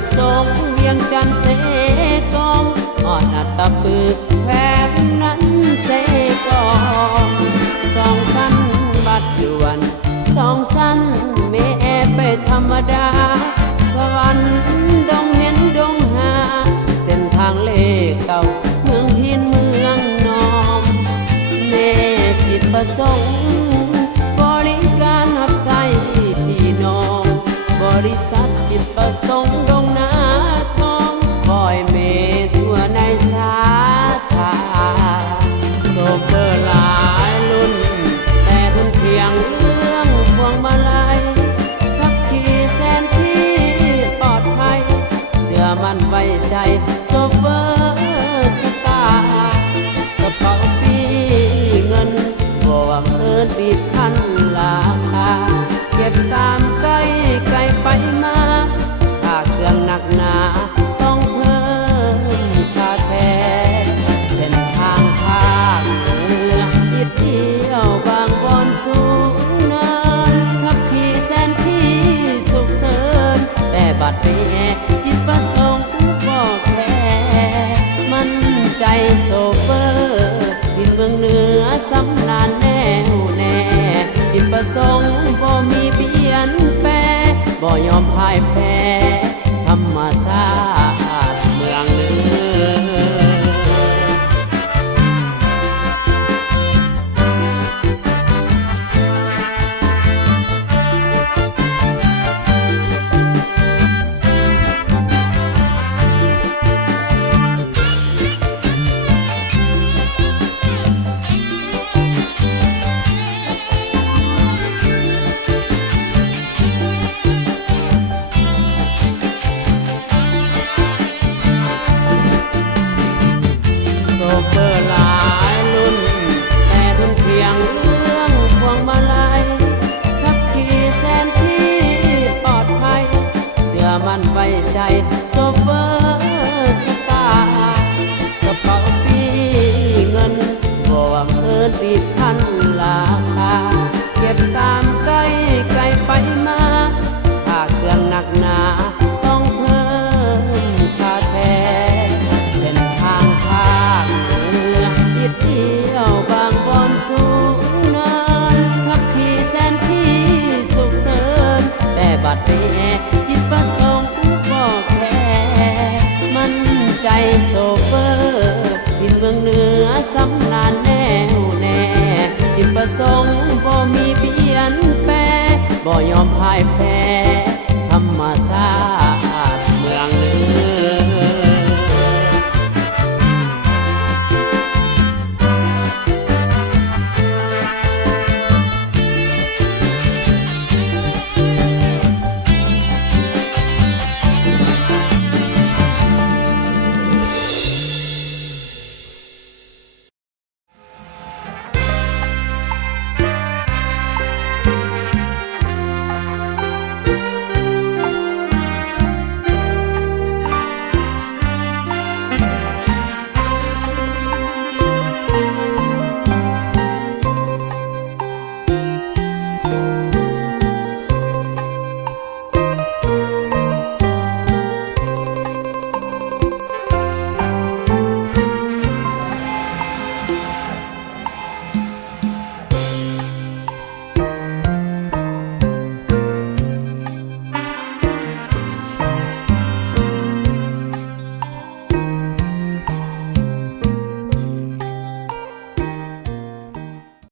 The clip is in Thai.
ประสงค์เวียงจันทร์เสกองอ่อนอัตตปือแผบนั้นเสกองสองสั้นบัดด่วนสองสั้นเมไปธรรมดาสวรรค์ดงเห็นดงหาเส้นทางเลเก่าเมืองพินเมืองนอมเมจิตประสงค์บริการรับใช้พี่น้องบริษัทจิตประสงค์ดงนาทองคอยเมทั่วในสาขาโซเปอร์หลายรุ่นแต่ทุนเพียงเรื่องพวงมาลัยขับขี่แสนที่ปลอดภัยเสื่อมันไว้ใจโซเปอร์สตาร์กระเป๋าปีเงินบ่ว่าเงินปีพันราคาเก็บตามไกลไกลไปมาค่าเครื่องหนักหนาต้องเพิ่มค่าแท้เส้นทางภาคเหนืออิดเดียวบางบอนสูงเนินขับขี่แสนที่สุขเสริญแต่บัดนี้จิตประสงค์บ่แค่มั่นใจโซเฟอร์ที่เมืองเหนือสำนานแน่วแน่จิตประสงค์บ่มีเปลี่ยนแปรบ่ยอมพ่ายแพ้ธรรมชาติเมืองเหนือโซเปอร์หลายรุ่นแต่ทุนเพียงเรื่องพวงมาลัยขับขี่แสนที่ปลอดภัยเสื่อมันไว้ใจโซเปอร์สตาร์กระเป๋าปีเงินบ่ว่าเงินปีพันราคาเก็บตามไกลไกลไปมาค่าเครื่องหนักหนาต้องเพิ่มค่าแท้เส้นทางภาคเหนืออิดเดียวบางบอนสูงเนินขับขี่แสนที่สุขเสริญแต่บัดนี้จิตประสงค์บ่แค่มั่นใจโซเฟอร์ที่เมืองเหนือสำนานแน่วแน่จิตประสงค์บ่มีเปลี่ยนแปรบ่ยอมพ่ายแพ้